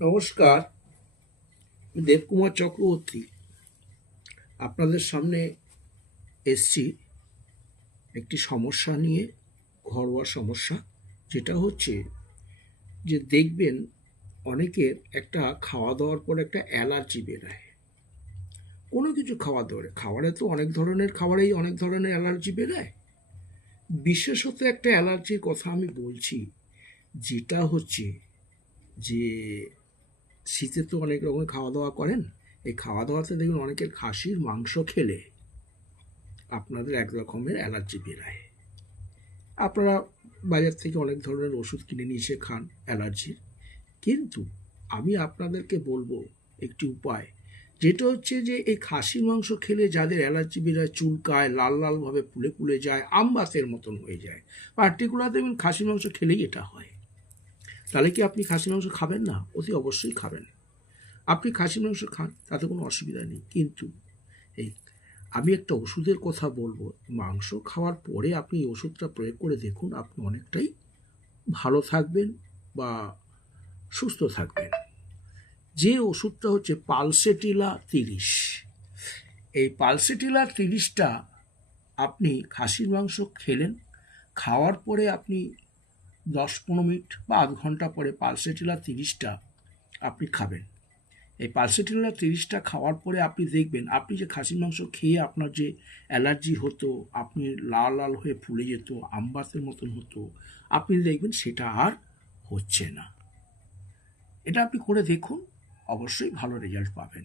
নমস্কার, আমি দেবকুমার চক্রবর্তী আপনাদের সামনে এসছি একটি সমস্যা নিয়ে। ঘরোয়া সমস্যা, যেটা হচ্ছে যে দেখবেন অনেকের একটা খাওয়া দাওয়ার পর একটা অ্যালার্জি বেরোয়। কোনো কিছু খাবারে তো অনেক ধরনের খাবারেই অনেক ধরনের অ্যালার্জি বেরোয়। বিশেষত একটা অ্যালার্জির কথা আমি বলছি, যেটা হচ্ছে যে শীতে তো অনেক রকমের খাওয়া দাওয়া করেন। এই খাওয়া দাওয়াতে দেখবেন অনেকের খাসির মাংস খেলে আপনাদের এক রকমের অ্যালার্জি বেরায়। আপনারা বাজার থেকে অনেক ধরনের ওষুধ কিনে নিয়ে এসে খান অ্যালার্জির, কিন্তু আমি আপনাদেরকে বলবো একটি উপায়, যেটা হচ্ছে যে এই খাসির মাংস খেলে যাদের অ্যালার্জি বেরায়, চুলকায়, লাল লালভাবে ফুলে ফুলে যায়, আমবাতের মতন হয়ে যায়, পার্টিকুলার দেখবেন খাসির মাংস খেলেই এটা হয়। তাহলে কি আপনি খাসির মাংস খাবেন না? অতি অবশ্যই খাবেন। আপনি খাসির মাংস খান, তাতে কোনো অসুবিধা নেই, কিন্তু এই আমি একটা ওষুধের কথা বলবো। মাংস খাওয়ার পরে আপনি এই ওষুধটা প্রয়োগ করে দেখুন, আপনি অনেকটাই ভালো থাকবেন বা সুস্থ থাকবেন। যে ওষুধটা হচ্ছে পালসেটিলা 30। এই পালসেটিলা 30টা আপনি খাসির মাংস খেলেন, খাওয়ার পরে আপনি 10-15 মিনিট বা আধ ঘন্টা পরে পালসেটিলা 30টা আপনি খাবেন। এই পালসেটিলা 30টা খাওয়ার পরে আপনি দেখবেন, আপনি যে খাসির মাংস খেয়ে আপনার যে অ্যালার্জি হতো, আপনি লাল লাল হয়ে ফুলে যেত, আমবাতের মতন হতো, আপনি দেখবেন সেটা আর হচ্ছে না। এটা আপনি করে দেখুন, অবশ্যই ভালো রেজাল্ট পাবেন।